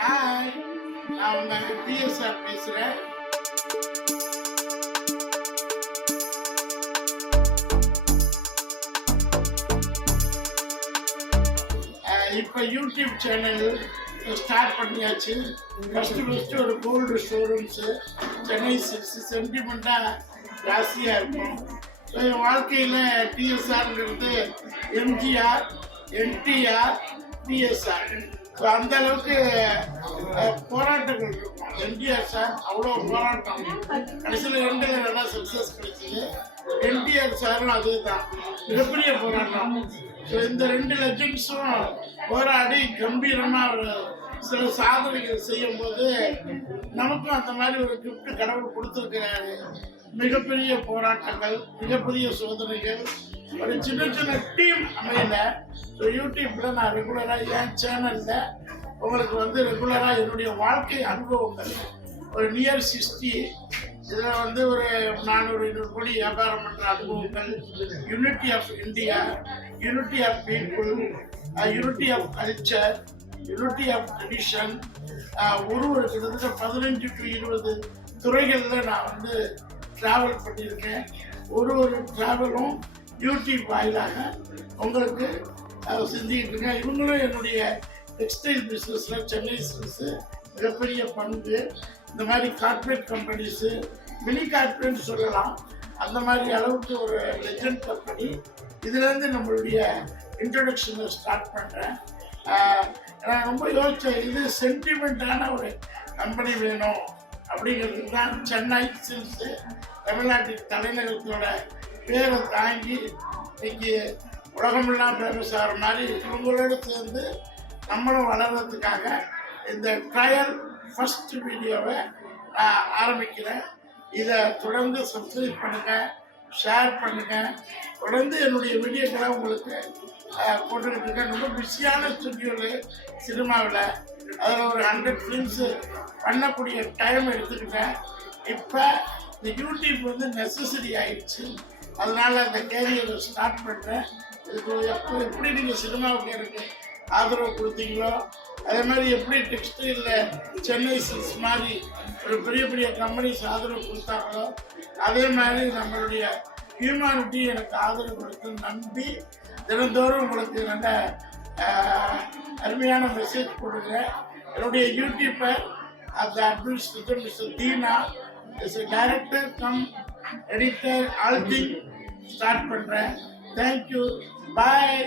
Hi, நான் உங்க PSR பேசுகிறேன். இப்போ யூடியூப் சேனல் ஸ்டார்ட் பண்ணியாச்சு. ஃபஸ்ட்டு ஒரு கோல்டு ஷோரூம்ஸு சென்னை 6 சென்டிமெண்ட்டாக ஜாஸ்தியாக இருக்கும். ஸோ என் வாழ்க்கையில் டிஎஸ்ஆர்ங்கிறது எம்ஜிஆர், என்டிஆர், டிஎஸ்ஆர். ஸோ அந்த அளவுக்கு போராட்டங்கள் இருக்கும். எம்ஜிஆர் சார் அவ்வளோ போராட்டம், கடைசியில் 2 நல்லா சக்ஸஸ் கிடைச்சிது. என்டிஆர் சாரும் அதே தான், மிகப்பெரிய போராட்டம். ஸோ இந்த 2 லெஜண்ட்ஸும் போராடி கம்பீரமாக ஒரு சில சாதனைகள் செய்யும் போது நமக்கும் அந்த மாதிரி ஒரு கிஃப்ட் கடவுள் கொடுத்துருக்கிறாரு. மிகப்பெரிய போராட்டங்கள், மிகப்பெரிய சோதனைகள், ஒரு சின்ன சின்ன டீம் அமையல. ஸோ யூடியூப்ல நான் ரெகுலராக என் சேனலில் உங்களுக்கு ரெகுலராக என்னுடைய வாழ்க்கை அனுபவங்கள் ஒரு நியர் 60 இதில் ஒரு 400-500 கோடி வியாபாரம் பண்ணுற அனுபவங்கள், unity of India, unity of people, unity of culture, unity of tradition, ஒரு கிட்டத்தட்ட 15 to 20 துறைகளில் நான் ட்ராவல் பண்ணியிருக்கேன். ஒரு ட்ராவலும் யூடியூப் வாயிலாக உங்களுக்கு செஞ்சுக்கிட்டு இருக்கேன். இவங்களும் என்னுடைய டெக்ஸ்டைல் பிஸ்னஸில் சென்னை சில்க்ஸு மிகப்பெரிய பங்கு. இந்த மாதிரி கார்ப்பரேட் கம்பெனிஸு, மினி கார்ப்பரேட் சொல்லலாம், அந்த மாதிரி அளவுக்கு ஒரு லெஜண்ட் கம்பெனி. இதுலேருந்து நம்மளுடைய இன்ட்ரடக்ஷனை ஸ்டார்ட் பண்ணுறேன். நான் ரொம்ப யோசித்தேன், இது சென்டிமெண்ட்டான ஒரு கம்பெனி வேணும் அப்படிங்கிறது தான் சென்னை சில்க்ஸு தமிழ்நாட்டின் தலைநகரத்தோட பேரை தாங்கி இன்னைக்கு உலகமெல்லாம் ஃபேமஸ் ஆகிற மாதிரி இவங்களோட சேர்ந்து நம்மளும் வளர்கிறதுக்காக இந்த ட்ரையல் ஃபர்ஸ்ட் வீடியோவை நான் ஆரம்பிக்கிறேன். இதை தொடர்ந்து சப்ஸ்கிரைப் பண்ணுங்கள், ஷேர் பண்ணுங்கள். தொடர்ந்து என்னுடைய வீடியோக்களை உங்களுக்கு போட்டுக்கிட்டு இருக்கேன். ரொம்ப பிஸியான ஸ்டுடியோவில் சினிமாவில் அதில் ஒரு 100 ஃபிலிம்ஸு பண்ணக்கூடிய டைம் எடுத்துக்கிட்டேன். இப்போ இந்த யூடியூப் நெசசரி ஆயிடுச்சு. அதனால் அந்த கேரியரை ஸ்டார்ட் பண்ணுறேன். இதுக்கு எப்படி நீங்கள் சினிமாவுக்கு எனக்கு ஆதரவு கொடுத்தீங்களோ, அதே மாதிரி எப்படி டெக்ஸ்டைலில் சென்னை சில்க்ஸ் மாதிரி ஒரு பெரிய பெரிய கம்பெனிஸ் ஆதரவு கொடுத்தாங்களோ, அதே மாதிரி நம்மளுடைய ஹியூமானிட்டி எனக்கு ஆதரவு கொடுத்து நம்பி தினந்தோறும் உங்களுக்கு நல்ல அருமையான மெசேஜ் கொடுக்குறேன். என்னுடைய யூடியூப்பை அந்த administrator mister Dheena is director cum editor all thing start பண்ணுறேன். தேங்க்யூ, பாய்.